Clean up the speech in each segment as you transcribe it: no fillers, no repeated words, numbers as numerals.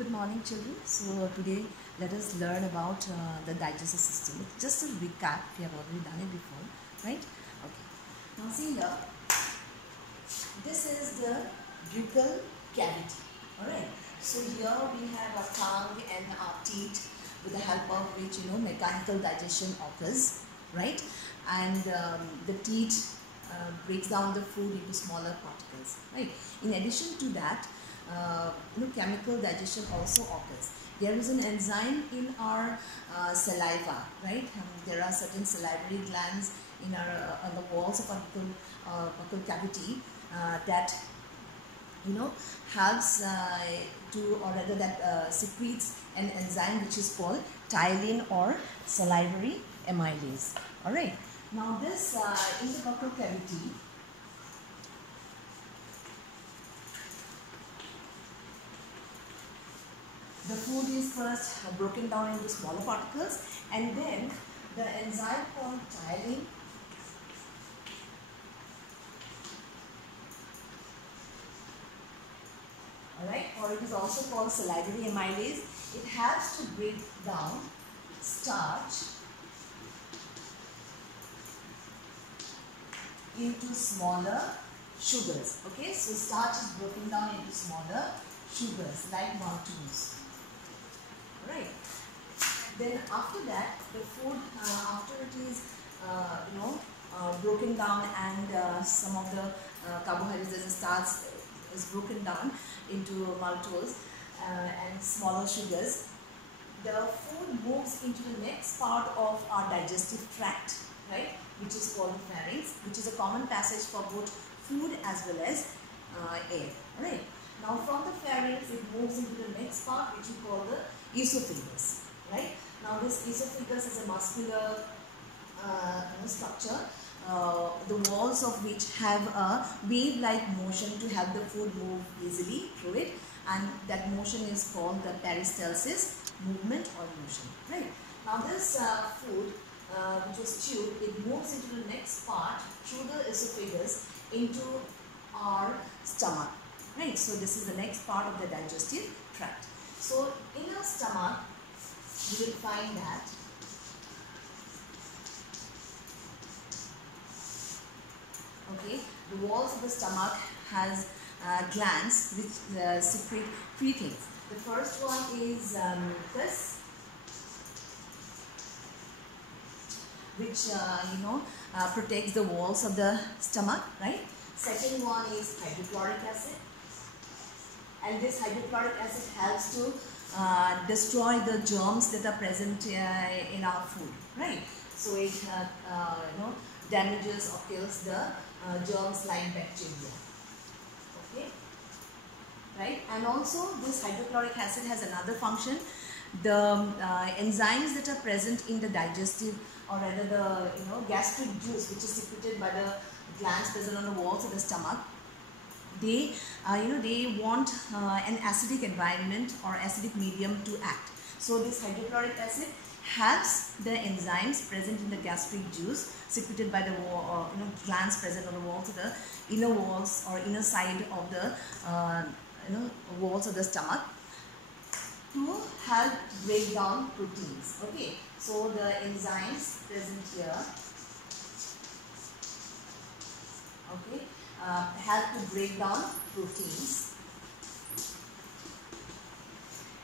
Good morning, children. So today let us learn about the digestive system. Just a recap, we have already done it before, right? Okay. Now see here, this is the buccal cavity. Alright. So here we have our tongue and our teeth, with the help of which mechanical digestion occurs, right? And the teeth breaks down the food into smaller particles, right? In addition to that, chemical digestion also occurs. There is an enzyme in our saliva, right? There are certain salivary glands in our on the walls of our buccal cavity that helps to, or rather that secretes an enzyme which is called ptyalin or salivary amylase. All right. Now this in the buccal cavity, the food is first broken down into smaller particles, and then the enzyme called ptyalin or it is also called salivary amylase. It has to break down starch into smaller sugars. Okay, so starch is broken down into smaller sugars like maltose. Right. Then after that, the food after it is broken down and some of the carbohydrates as a starch is broken down into maltose and smaller sugars, the food moves into the next part of our digestive tract, right, which is called the pharynx, which is a common passage for both food as well as air. Right. Now from the pharynx it moves into the next part, which we call the esophagus. Right. Now this esophagus is a muscular structure, the walls of which have a wave-like motion to help the food move easily through it, and that motion is called the peristalsis movement or motion. Right. Now this food which was chewed, it moves into the next part through the esophagus into our stomach. Right. So this is the next part of the digestive tract. So in our stomach you will find that the walls of the stomach has glands which secrete three things. The first one is mucus, which protects the walls of the stomach, right? Second one is hydrochloric acid, and this hydrochloric acid helps to destroy the germs that are present in our food, right? So it damages or kills the germs like bacteria. Okay, right? And also this hydrochloric acid has another function. The enzymes that are present in the digestive, or rather the gastric juice, which is secreted by the glands present on the walls of the stomach, they they want an acidic environment or acidic medium to act. So this hydrochloric acid helps the enzymes present in the gastric juice secreted by the glands present on the walls of the inner walls or inner side of the walls of the stomach to help break down proteins. Okay, so the enzymes present here help to break down proteins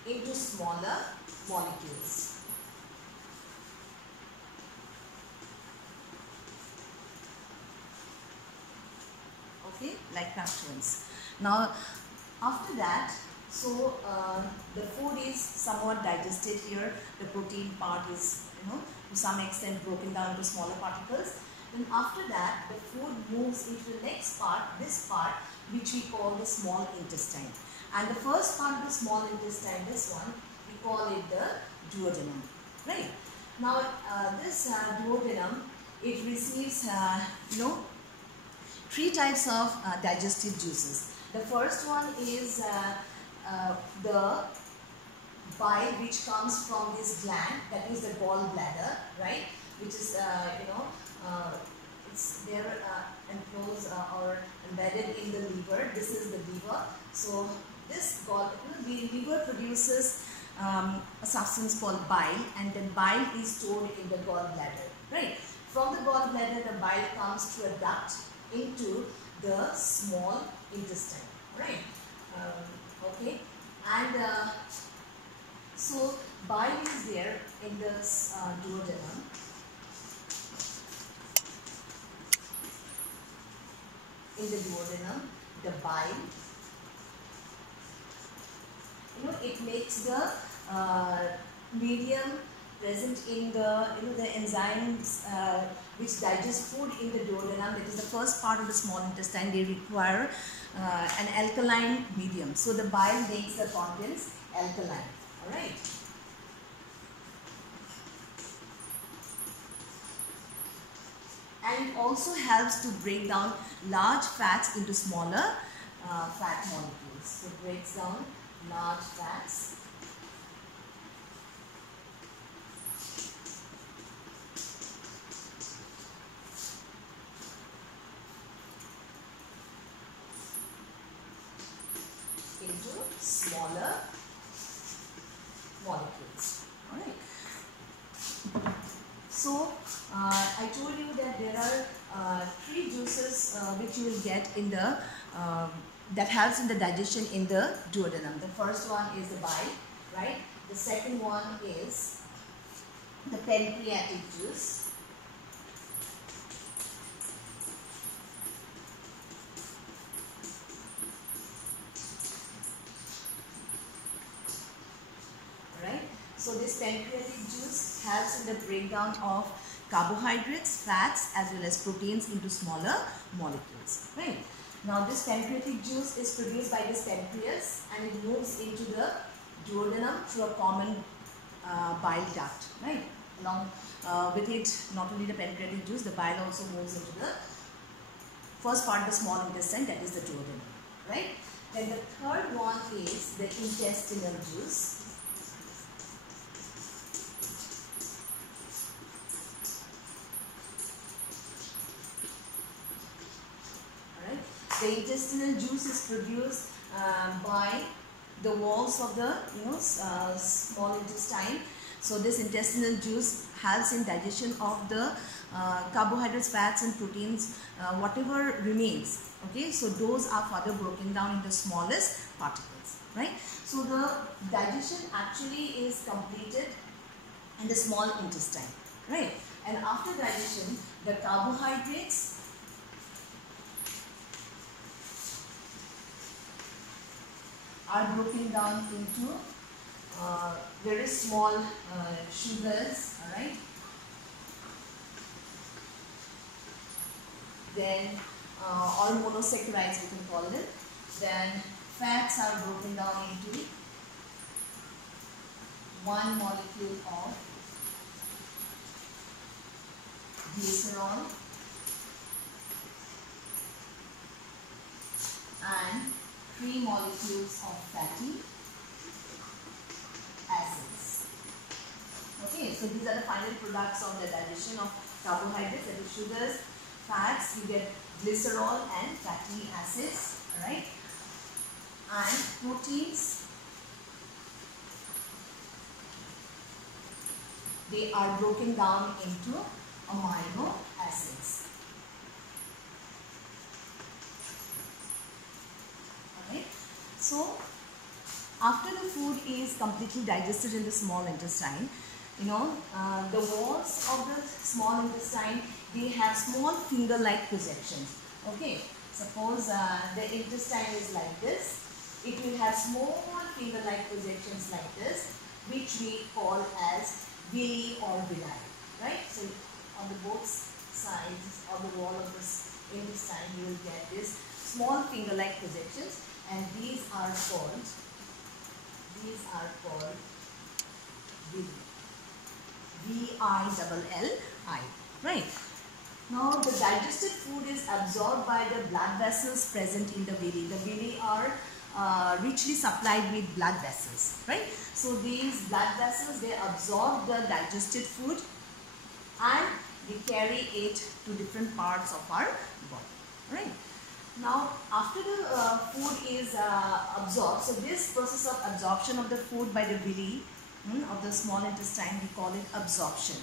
into smaller molecules. Okay, like peptones. Now after that, so the food is somewhat digested here. The protein part is to some extent broken down into smaller particles. Then after that, the food moves into the next part, this part, which we call the small intestine. And the first part of the small intestine, this one, we call it the duodenum. Right. Now this duodenum, it receives three types of digestive juices. The first one is the bile, which comes from this gland, that is the gallbladder, right? Which is it's there enclosed or embedded in the liver. This is the liver. So this we the liver produces a substance called bile, and then bile is stored in the gallbladder, right? From the gallbladder, the bile comes through a duct into the small intestine, right? Okay, and so bile is there in the duodenum. In the duodenum, the bile, it makes the medium present in the, the enzymes which digest food in the duodenum. That is the first part of the small intestine. They require an alkaline medium. So the bile makes the contents alkaline. All right. And it also helps to break down large fats into smaller fat molecules. So it breaks down large fats into smaller molecules. Alright. So I told you that there are 3 juices which you will get in the that helps in the digestion in the duodenum. The first one is the bile, right? The second one is the pancreatic juice. Alright, so this pancreatic juice helps in the breakdown of carbohydrates, fats as well as proteins into smaller molecules, right? Now this pancreatic juice is produced by this pancreas and it moves into the duodenum through a common bile duct, right? Along with it, not only the pancreatic juice, the bile also moves into the first part of the small intestine, that is the duodenum, right? Then the third one is the intestinal juice. The intestinal juice is produced by the walls of the small intestine. So this intestinal juice helps in digestion of the carbohydrates, fats and proteins, whatever remains. Okay, so those are further broken down into smallest particles, right? So the digestion actually is completed in the small intestine, right? And after digestion, the carbohydrates are broken down into very small sugars, alright. Then or monosaccharides we can call them. Then fats are broken down into one molecule of glycerol and 3 molecules of fatty acids. Okay, so these are the final products of the digestion of carbohydrates, that is sugars, fats, you get glycerol and fatty acids, alright. And proteins, they are broken down into amino acids. So, after the food is completely digested in the small intestine, the walls of the small intestine, they have small finger-like projections. Okay, suppose the intestine is like this. It will have small finger-like projections like this, which we call as villi or villi, right? So, on the both sides of the wall of this intestine, you will get this small finger-like projections. And these are called villi. V-I-L-L-I, right? Now the digested food is absorbed by the blood vessels present in the villi. The villi are richly supplied with blood vessels, right? So these blood vessels, they absorb the digested food and they carry it to different parts of our body, right? Now, after the food is absorbed, so this process of absorption of the food by the villi of the small intestine, we call it absorption,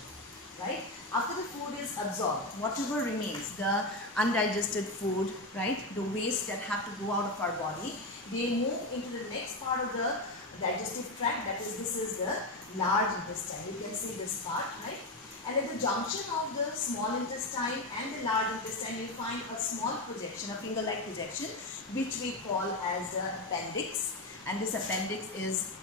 right? After the food is absorbed, whatever remains, the undigested food, right, the waste that have to go out of our body, they move into the next part of the digestive tract, that is, this is the large intestine. You can see this part, right? And at the junction of the small intestine and the large intestine, you find a small projection, a finger-like projection, which we call as the appendix. And this appendix is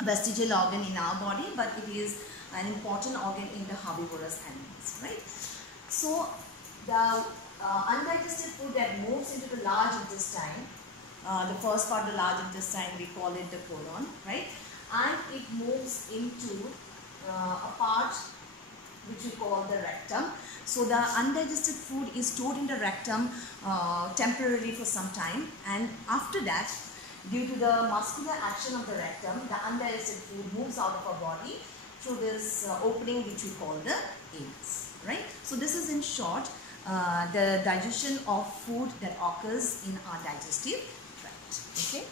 a vestigial organ in our body, but it is an important organ in the herbivorous animals, right? So, the undigested food that moves into the large intestine, the first part of the large intestine, we call it the colon, right? And it moves into a part which we call the rectum. So the undigested food is stored in the rectum temporarily for some time, and after that, due to the muscular action of the rectum, the undigested food moves out of our body through this opening which we call the anus, right? So this is in short the digestion of food that occurs in our digestive tract, okay?